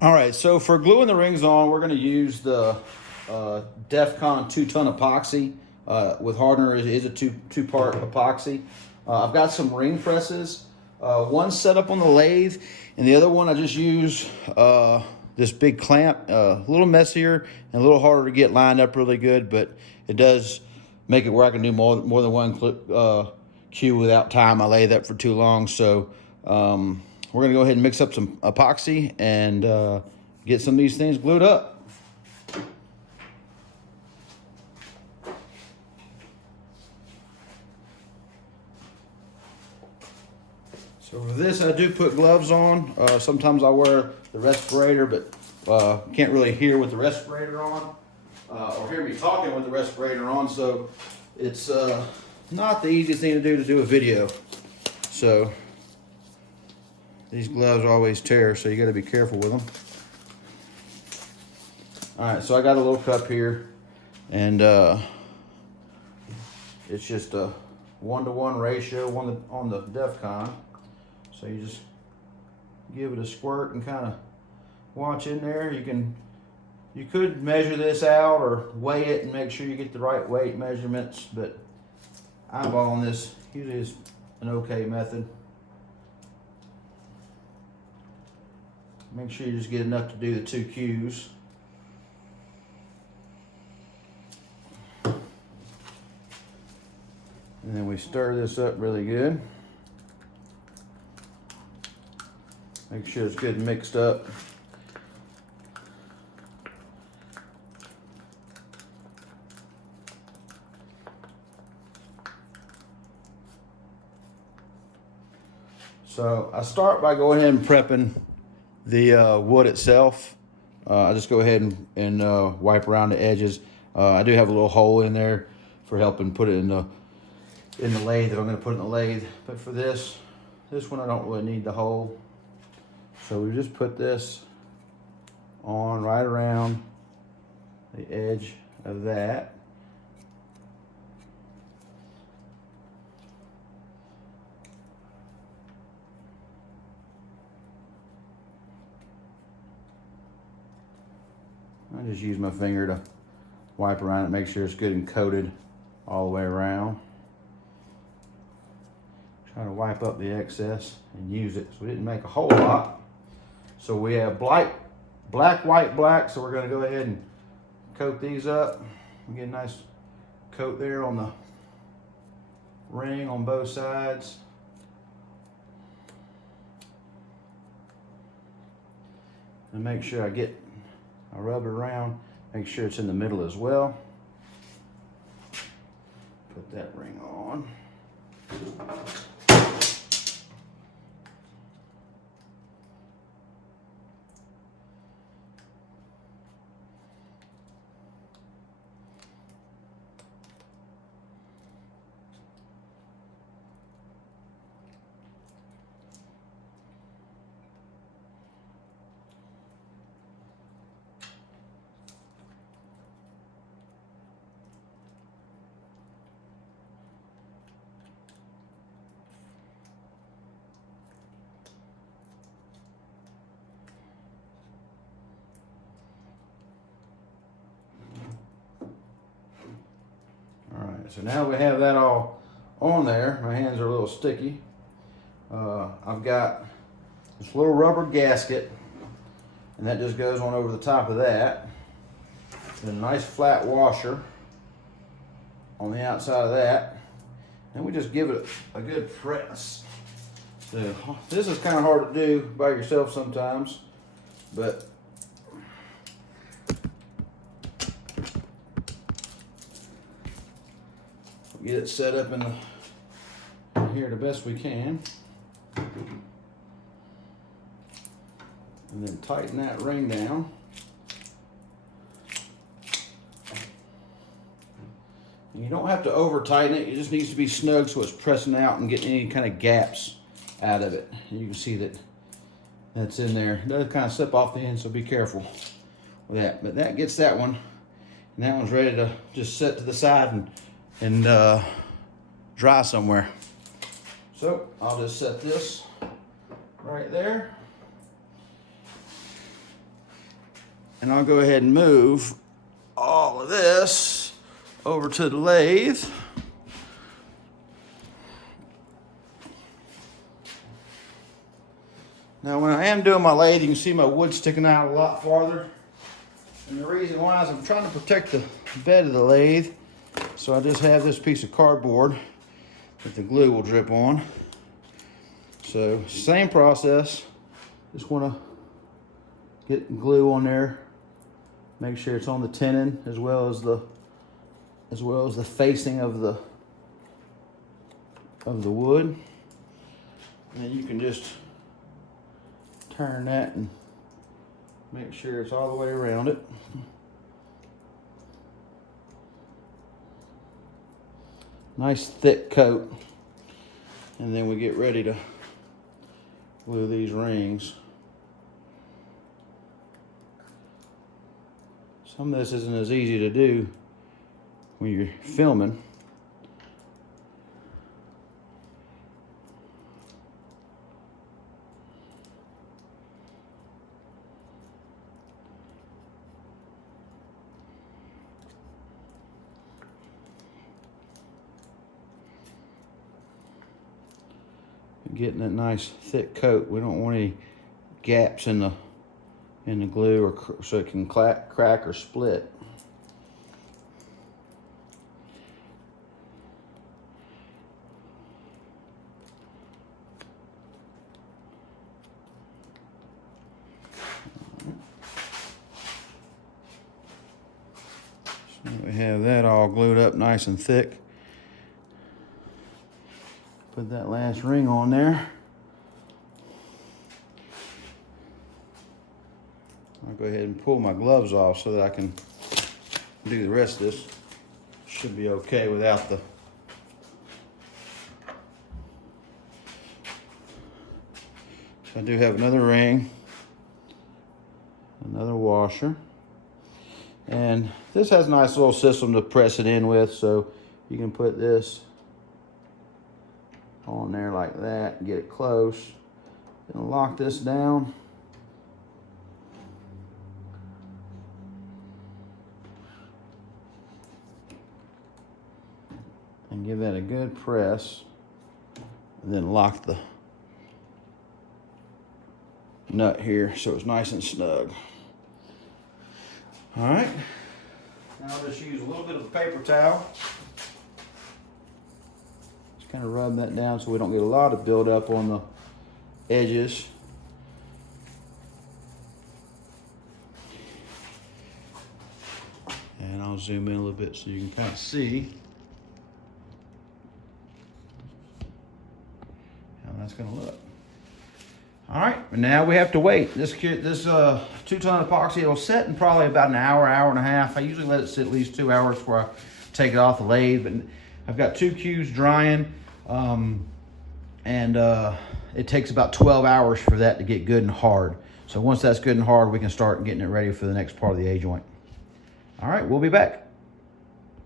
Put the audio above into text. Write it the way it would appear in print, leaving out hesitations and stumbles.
All right, so for gluing the rings on, we're going to use the Devcon 2-ton epoxy. With hardener is a two-part epoxy. I've got some ring presses. One set up on the lathe, and the other one I just use this big clamp. A little messier and a little harder to get lined up really good, but it does make it where I can do more than one cue without tying my lathe up for too long. So we're going to go ahead and mix up some epoxy and get some of these things glued up. So for this, I do put gloves on. Sometimes I wear the respirator, but can't really hear with the respirator on or hear me talking with the respirator on. So it's not the easiest thing to do a video. So these gloves always tear, so you got to be careful with them. All right, so I got a little cup here, and it's just a 1-to-1 ratio on the Devcon. So you just give it a squirt and kind of watch in there. You could measure this out or weigh it and make sure you get the right weight measurements, but eyeballing this usually is an okay method. Make sure you just get enough to do the 2 cues. And then we stir this up really good. Make sure it's good and mixed up. So I start by going ahead and prepping the wood itself. I just go ahead and wipe around the edges. I do have a little hole in there for helping put it in the lathe that I'm going to put in the lathe. But for this one I don't really need the hole. So we just put this on right around the edge of that. I just use my finger to wipe around it, make sure it's good and coated all the way around. Try to wipe up the excess and use it. So we didn't make a whole lot. So we have black, white, black. So we're going to go ahead and coat these up. We get a nice coat there on the ring on both sides. And make sure I rub it around, make sure it's in the middle as well. Put that ring on. So now we have that all on there. My hands are a little sticky. I've got this little rubber gasket, and that just goes on over the top of that. And a nice flat washer on the outside of that. And we just give it a good press. So this is kind of hard to do by yourself sometimes, but get it set up in here the best we can. And then tighten that ring down. And you don't have to over tighten it, it just needs to be snug so it's pressing out and getting any kind of gaps out of it. And you can see that that's in there. It does kind of slip off the end, so be careful with that. But that gets that one, and that one's ready to just set to the side and dry somewhere. So I'll just set this right there. And I'll go ahead and move all of this over to the lathe. Now when I am doing my lathe, you can see my wood sticking out a lot farther. And the reason why is I'm trying to protect the bed of the lathe. So I just have this piece of cardboard that the glue will drip on. So same process, just want to get glue on there, make sure it's on the tenon as well as the facing of the wood. And then you can just turn that and make sure it's all the way around it. Nice thick coat. And then we get ready to glue these rings. Some of this isn't as easy to do when you're filming. Getting that nice thick coat. We don't want any gaps in the glue or so it can crack or split. So we have that all glued up nice and thick. Put that last ring on there. I'll go ahead and pull my gloves off so that I can do the rest of this. Should be okay without the so I do have another ring, another washer, and this has a nice little system to press it in with, so you can put this on there like that, get it close, and lock this down. And give that a good press, and then lock the nut here so it's nice and snug. All right, now I'll just use a little bit of a paper towel. Kind of rub that down so we don't get a lot of buildup on the edges. And I'll zoom in a little bit so you can kind of see how that's going to look. All right, now we have to wait. This 2-ton epoxy will set in probably about an hour, hour and a half. I usually let it sit at least 2 hours before I take it off the lathe, but I've got 2 cues drying, and it takes about 12 hours for that to get good and hard. So once that's good and hard, we can start getting it ready for the next part of the A-joint. All right, we'll be back.